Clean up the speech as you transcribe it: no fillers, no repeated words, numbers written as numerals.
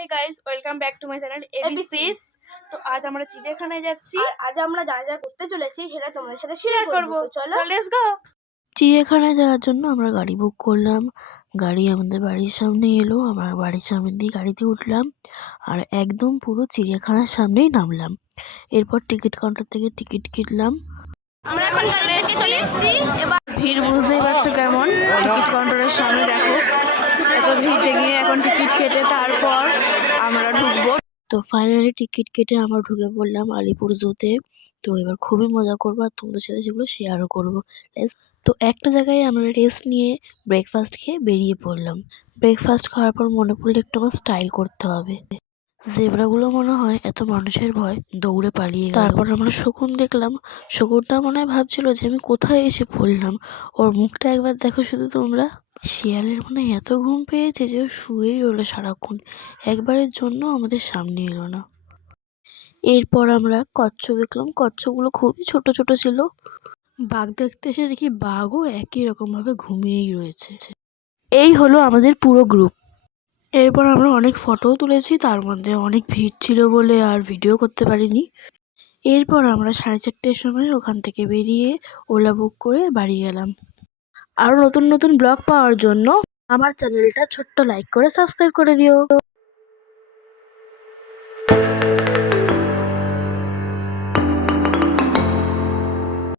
Hey guys welcome back to my channel ABCs. তো আজ আমরা চিড়িয়াখানায় যাচ্ছি আর আজ আমরা যা যা করতে চলেছি সেটা তোমাদের সাথে শেয়ার করব। তো চলো লেটস গো। চিড়িয়াখানায় যাওয়ার জন্য আমরা গাড়ি বুক করলাম। গাড়ি আমাদের বাড়ির সামনে এলো, আমরা বাড়ির সামনে দিয়ে গাড়িতে উঠলাম আর একদম পুরো চিড়িয়াখানার সামনেই নামলাম। এরপর টিকিট কাউন্টার থেকে টিকিট কিনলাম। আমরা এখন গাড়িতে চলে এসেছি। এবার ভিড় বুঝতেই পারছো কেমন, টিকিট কাউন্টারের সামনে দেখো এত ভিড়ে গিয়ে এখন টিকিট কেটে তারপর আমরা ঢুকবো। তো ফাইনালি টিকিট কেটে আমরা ঢুকে পড়লাম আলিপুর জুতে। তো এবার খুবই মজা করবো আর তোমাদের সাথে সেগুলো শেয়ারও করবো। তো একটা জায়গায় আমরা রেস্ট নিয়ে ব্রেকফাস্ট খেয়ে বেরিয়ে পড়লাম। ব্রেকফাস্ট খাওয়ার পর মনে পড়লো একটু আমার স্টাইল করতে হবে। জেব্রাগুলো মনে হয় এত মানুষের ভয় দৌড়ে পালিয়ে গেল। তারপর আমরা শকুন দেখলাম। শকুনটা মনে হয় ভাবছিল যে আমি কোথায় এসে পড়লাম। ওর মুখটা একবার দেখো শুধু তোমরা। শিয়ালের মনে হয় এত ঘুম পেয়েছে যে ও শুয়েই রইলো সারাক্ষণ, একবারের জন্য আমাদের সামনে এলো না। এরপর আমরা কচ্ছপ দেখলাম। কচ্ছপগুলো খুবই ছোট ছোট ছিল। বাঘ দেখতে এসে দেখি বাঘও একই রকম ভাবে ঘুমিয়েই রয়েছে। এই হলো আমাদের পুরো গ্রুপ। এরপর আমরা অনেক ফটোও তুলেছি, তার মধ্যে অনেক ভিড় ছিল বলে আর ভিডিও করতে পারিনি। এরপর আমরা 4:30টার সময় ওখান থেকে বেরিয়ে ওলা বুক করে বাড়ি গেলাম। আরও নতুন নতুন ব্লগ পাওয়ার জন্য আমার চ্যানেলটা ছোট্ট লাইক করে সাবস্ক্রাইব করে দিও।